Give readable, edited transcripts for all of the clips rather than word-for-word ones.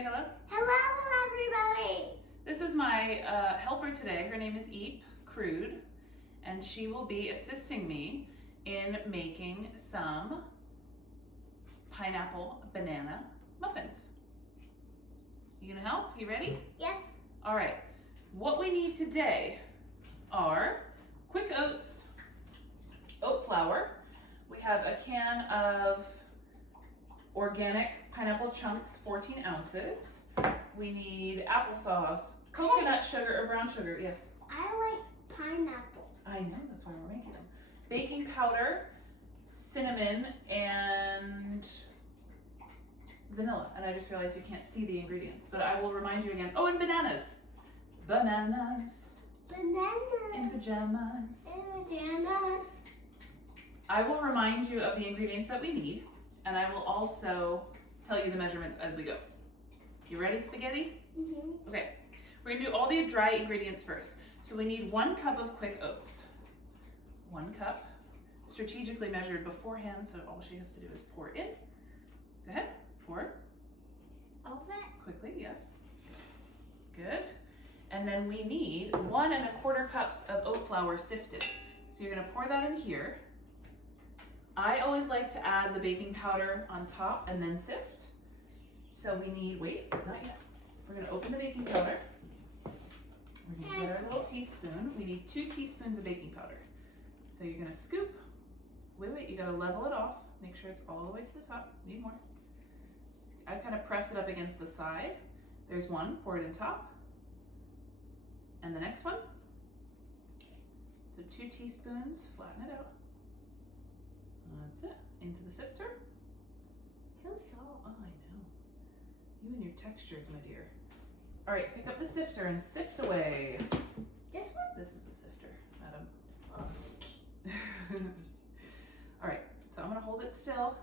say hello? Hello, everybody. This is my helper today. Her name is Eep Crude, and she will be assisting me in making some pineapple banana muffins. You gonna help? You ready? Yes. All right. What we need today are quick oats, oat flour. We have a can of organic pineapple chunks, 14 ounces. We need applesauce, coconut sugar or brown sugar. Yes. I like pineapple. I know, that's why we're making them. Baking powder, cinnamon, and vanilla. And I just realized you can't see the ingredients, but I will remind you again. Oh, and bananas. Bananas. Bananas. In pajamas. And bananas. I will remind you of the ingredients that we need, and I will also tell you the measurements as we go. You ready, spaghetti? Mm-hmm. Okay, we're gonna do all the dry ingredients first. So we need 1 cup of quick oats. 1 cup, strategically measured beforehand, so all she has to do is pour it in. Go ahead, pour. All that? Quickly, yes. Good. And then we need 1 1/4 cups of oat flour sifted. So you're gonna pour that in here. I always like to add the baking powder on top and then sift. So we need, wait, not yet. We're gonna open the baking powder. We're gonna get our little teaspoon. We need 2 teaspoons of baking powder. So you're gonna scoop. Wait, you gotta level it off. Make sure it's all the way to the top. Need more. I kind of press it up against the side. There's 1, pour it in top. And the next one. So 2 teaspoons, flatten it out. That's it, into the sifter. So soft. Oh, I know. You and your textures, my dear. All right, pick up the sifter and sift away. This one? This is a sifter, madam. Oh. All right, so I'm gonna hold it still.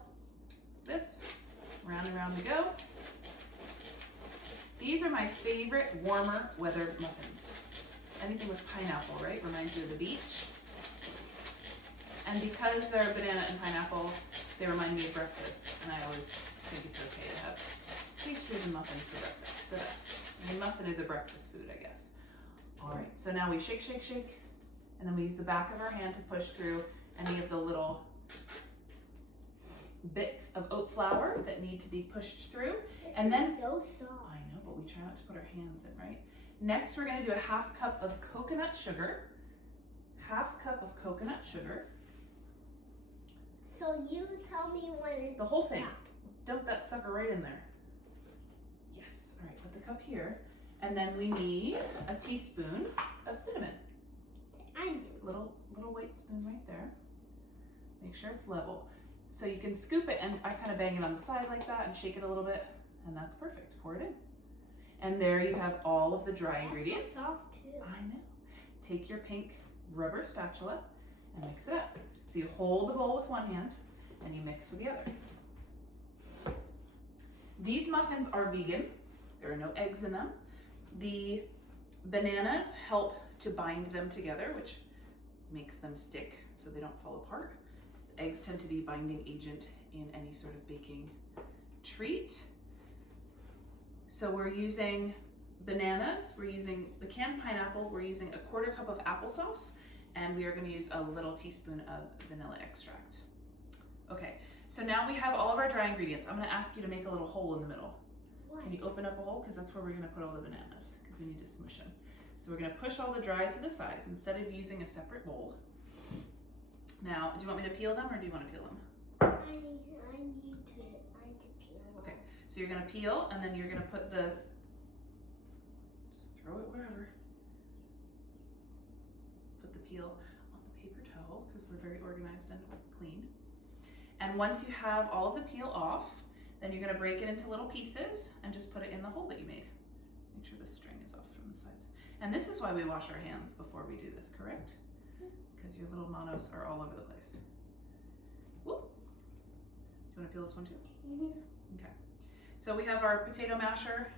This, round and round we go. These are my favorite warmer weather muffins. Anything with pineapple, right? Reminds you of the beach. And because they're banana and pineapple, they remind me of breakfast. And I always think it's okay to have pastries and muffins for breakfast. The best. I mean, muffin is a breakfast food, I guess. All right, so now we shake, shake, shake. And then we use the back of our hand to push through any of the little bits of oat flour that need to be pushed through. And then, so soft. I know, but we try not to put our hands in, right? Next, we're gonna do a 1/2 cup of coconut sugar. 1/2 cup of coconut sugar. So you tell me when it's The whole thing. stopped. Dump that sucker right in there. Yes, all right, put the cup here. And then we need a teaspoon of cinnamon. I do. Little white spoon right there. Make sure it's level. So you can scoop it, and I kind of bang it on the side like that and shake it a little bit, and that's perfect. Pour it in. And there you have all of the dry ingredients. That's so soft too. I know. Take your pink rubber spatula and mix it up. So you hold the bowl with one hand and you mix with the other. These muffins are vegan. There are no eggs in them. The bananas help to bind them together, which makes them stick so they don't fall apart. The eggs tend to be binding agent in any sort of baking treat. So we're using bananas, we're using the canned pineapple, we're using a 1/4 cup of applesauce, and we are gonna use a little teaspoon of vanilla extract. Okay, so now we have all of our dry ingredients. I'm gonna ask you to make a little hole in the middle. What? Can you open up a hole? Because that's where we're gonna put all the bananas, because we need to smoosh them. So we're gonna push all the dry to the sides instead of using a separate bowl. Now, do you want me to peel them or do you want to peel them? I need to peel. Okay, so you're gonna peel and then you're gonna put just throw it wherever. Put the peel on the paper towel because we're very organized and clean. And once you have all of the peel off, then you're gonna break it into little pieces and just put it in the hole that you made. Make sure the string is off from the sides. And this is why we wash our hands before we do this, correct? Because your little manos are all over the place. Whoop. Do you want to peel this one too? Mm-hmm. Okay. So we have our potato masher,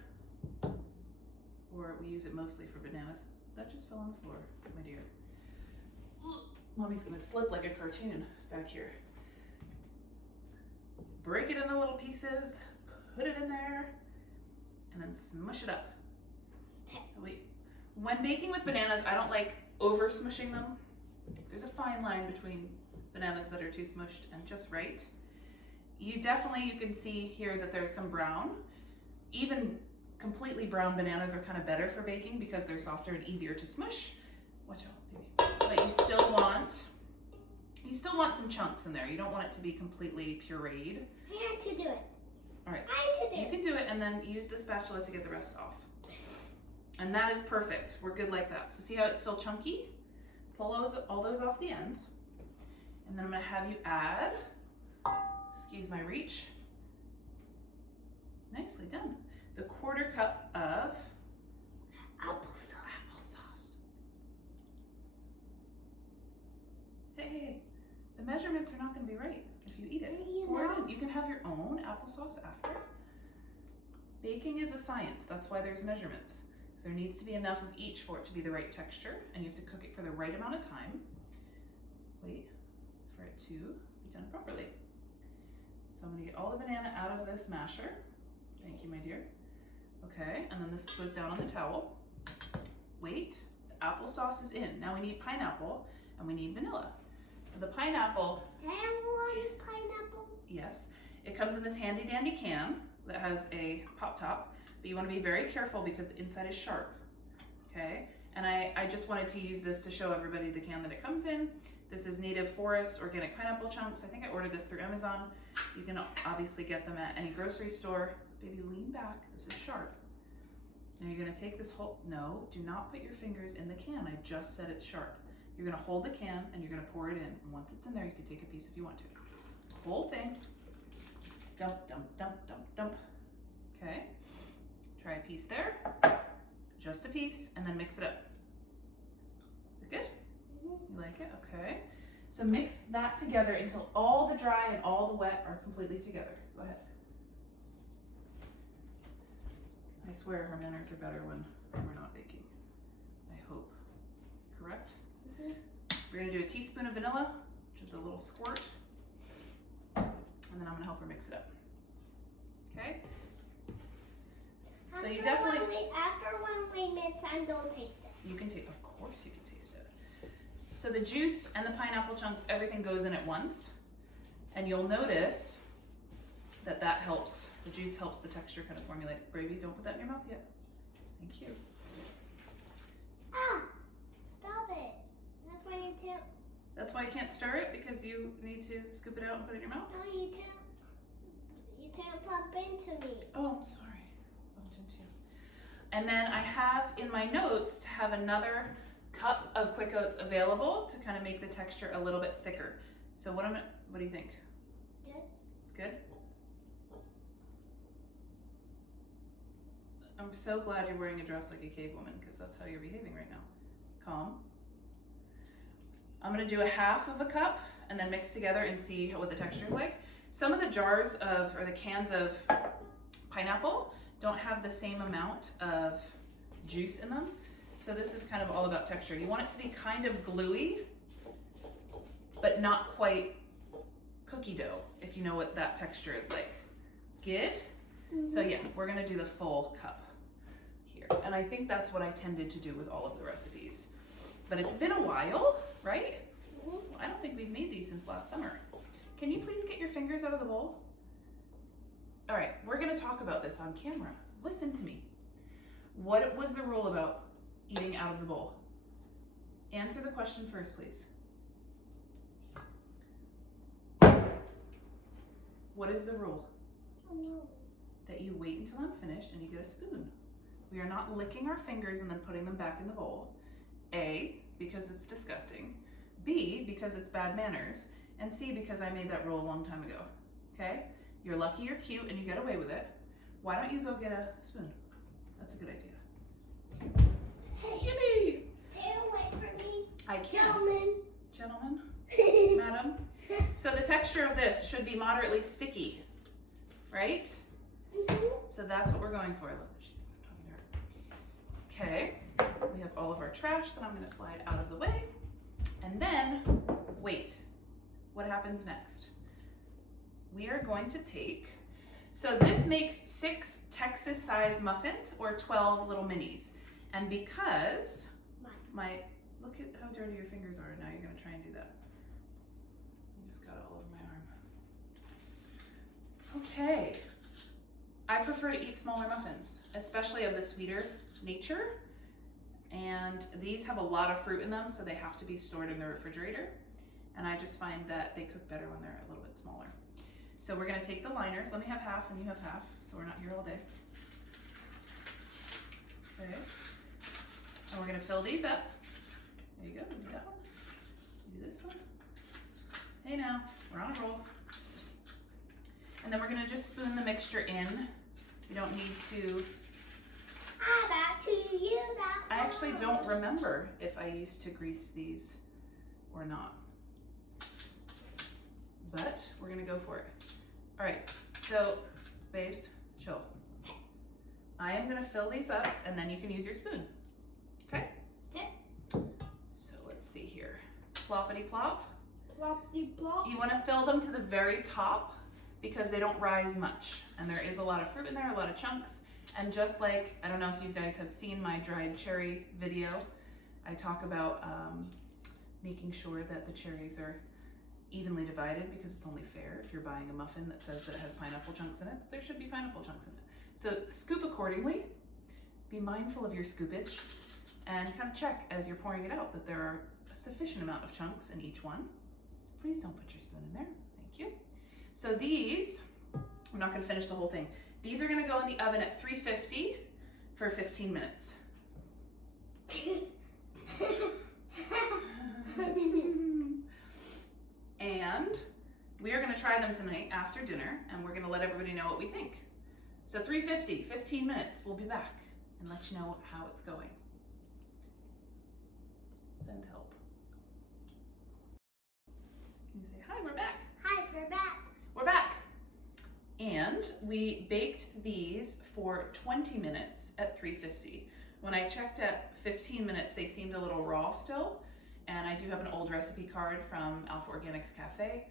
or we use it mostly for bananas. That just fell on the floor, my dear. Mommy's gonna slip like a cartoon back here. Break it into little pieces, put it in there, and then smush it up. So when baking with bananas, I don't like over smushing them. There's a fine line between bananas that are too smushed and just right. You can see here that there's some brown. Even completely brown bananas are kind of better for baking because they're softer and easier to smush. Watch out, baby. But you still want some chunks in there. You don't want it to be completely pureed. I have to do it. All right. I have to do it. You can do it and then use the spatula to get the rest off. And that is perfect. We're good like that. So see how it's still chunky? Pull all those off the ends. And then I'm gonna have you add, excuse my reach, nicely done, the 1/4 cup of applesauce. Hey, the measurements are not gonna be right if you eat it. Pour it in. You can have your own applesauce after. Baking is a science. That's why there's measurements. So there needs to be enough of each for it to be the right texture, and you have to cook it for the right amount of time. Wait for it to be done properly. So I'm gonna get all the banana out of this masher. Thank you, my dear. Okay, and then this goes down on the towel. Wait, the applesauce is in. Now we need pineapple and we need vanilla. So the pineapple. Do I have one pineapple? Yes, it comes in this handy dandy can that has a pop top, but you want to be very careful because the inside is sharp. Okay, and I just wanted to use this to show everybody the can that it comes in. This is Native Forest Organic Pineapple Chunks. I think I ordered this through Amazon. You can obviously get them at any grocery store. Baby, lean back. This is sharp. Now you're gonna take this whole, no, do not put your fingers in the can. I just said it's sharp. You're gonna hold the can and you're gonna pour it in. And once it's in there, you can take a piece if you want to. Whole thing. Dump, dump, dump, dump, dump. Okay. Try a piece there. Just a piece, and then mix it up. Good? You like it? Okay. So mix that together until all the dry and all the wet are completely together. Go ahead. I swear her manners are better when we're not baking. I hope. Correct? We're gonna do a teaspoon of vanilla, which is a little squirt. And then I'm gonna help her mix it up. Okay? So you definitely... After when we mix, I don't taste it. You can taste, of course you can taste it. So the juice and the pineapple chunks, everything goes in at once. And you'll notice that that helps. The juice helps the texture kind of formulate. Baby, don't put that in your mouth yet. Thank you. Ah! Stop it. That's why you can't. That's why I can't stir it, because you need to scoop it out and put it in your mouth? No, you can't. You can't bump into me. Oh, I'm sorry. Bumped into you. And then I have in my notes to have another cup of quick oats available to kind of make the texture a little bit thicker. So what do you think? Good. It's good? I'm so glad you're wearing a dress like a cave woman, because that's how you're behaving right now. Calm. I'm gonna do a half of a cup and then mix together and see what the texture is like. Some of the jars of, or the cans of pineapple don't have the same amount of juice in them. So this is kind of all about texture. You want it to be kind of gluey, but not quite cookie dough, if you know what that texture is like. Good? So yeah, we're gonna do the full cup here. And I think that's what I tended to do with all of the recipes. But it's been a while, right? Well, I don't think we've made these since last summer. Can you please get your fingers out of the bowl? All right, we're gonna talk about this on camera. Listen to me. What was the rule about eating out of the bowl? Answer the question first, please. What is the rule? Oh no. That you wait until I'm finished and you get a spoon. We are not licking our fingers and then putting them back in the bowl. A, because it's disgusting. B, because it's bad manners. And C, because I made that rule a long time ago. Okay? You're lucky you're cute and you get away with it. Why don't you go get a spoon? That's a good idea. Hey, Yippee! stay away from me. I can. Gentlemen. Gentlemen, madam. So the texture of this should be moderately sticky, right? So that's what we're going for. Look, she thinks I'm talking to her. Okay, we have all of our trash that I'm gonna slide out of the way. And then, wait, what happens next? We are going to take, So this makes 6 Texas-sized muffins or 12 little minis. And because look at how dirty your fingers are. Now you're gonna try and do that. You just got it all over my arm. Okay. I prefer to eat smaller muffins, especially of the sweeter nature. And these have a lot of fruit in them, so they have to be stored in the refrigerator. And I just find that they cook better when they're a little bit smaller. So we're gonna take the liners. Let me have half and you have half, so we're not here all day. Okay. And we're gonna fill these up. There you go, you do that one. You do this one. Hey now, we're on a roll. And then we're gonna just spoon the mixture in. We don't need to. I actually don't remember if I used to grease these or not. But we're gonna go for it. All right, so babes, chill. I am gonna fill these up and then you can use your spoon. Okay? Okay. So let's see here. Ploppity plop. Ploppity plop. You wanna fill them to the very top because they don't rise much. And there is a lot of fruit in there, a lot of chunks. And just like, I don't know if you guys have seen my dried cherry video, I talk about making sure that the cherries are evenly divided because it's only fair. If you're buying a muffin that says that it has pineapple chunks in it, there should be pineapple chunks in it. So scoop accordingly, be mindful of your scoopage, and kind of check as you're pouring it out that there are a sufficient amount of chunks in each one. Please don't put your spoon in there, thank you. So these, I'm not gonna finish the whole thing. These are gonna go in the oven at 350 for 15 minutes. And we are gonna try them tonight after dinner, and we're gonna let everybody know what we think. So 350, 15 minutes, we'll be back and let you know how it's going. Send help. Can you say, hi, we're back? Hi, we're back. We're back. And we baked these for 20 minutes at 350. When I checked at 15 minutes, they seemed a little raw still. And I do have an old recipe card from Alpha Organics Cafe.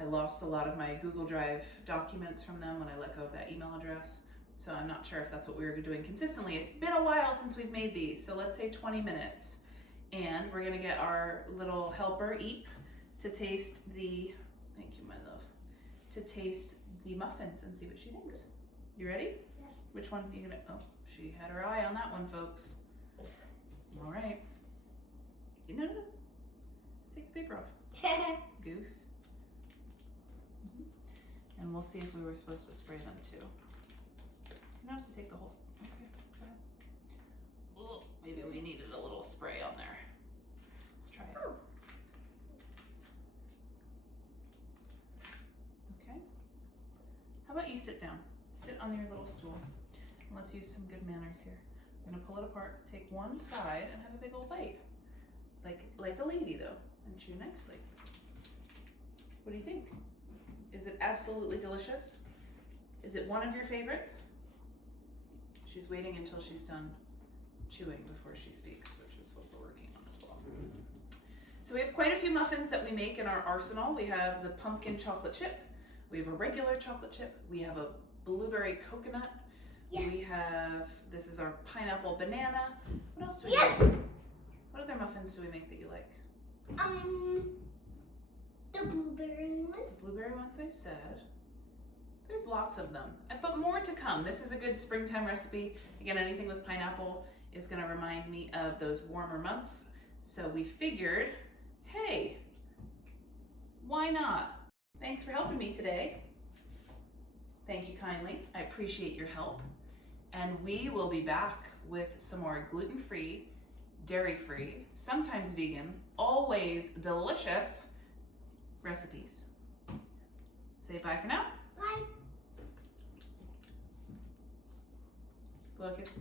I lost a lot of my Google Drive documents from them when I let go of that email address. So I'm not sure if that's what we were doing consistently. It's been a while since we've made these. So let's say 20 minutes. And we're gonna get our little helper, Eep, to taste the, thank you, my love, to taste the muffins and see what she thinks. You ready? Yes. Which one are you gonna, oh, she had her eye on that one, folks. All right. No, no, no. Take the paper off. Goose. And we'll see if we were supposed to spray them too. You don't have to take the whole, okay, go ahead. Oh, maybe we needed a little spray on there. Let's try it. Okay. How about you sit down? Sit on your little stool. And let's use some good manners here. I'm gonna pull it apart, take one side and have a big old bite. Like a lady though, and chew nicely. What do you think? Is it absolutely delicious? Is it one of your favorites? She's waiting until she's done chewing before she speaks, which is what we're working on as well. So we have quite a few muffins that we make in our arsenal. We have the pumpkin chocolate chip, we have a regular chocolate chip, we have a blueberry coconut, yes. We have, this is our pineapple banana. What else do we yes. make? What other muffins do we make that you like? The blueberry ones. The blueberry ones I said. There's lots of them, but more to come. This is a good springtime recipe. Again, anything with pineapple is gonna remind me of those warmer months. So we figured, hey, why not? Thanks for helping me today. Thank you kindly, I appreciate your help. And we will be back with some more gluten-free, dairy-free, sometimes vegan, always delicious recipes. Say bye for now. Bye. Blow a kiss.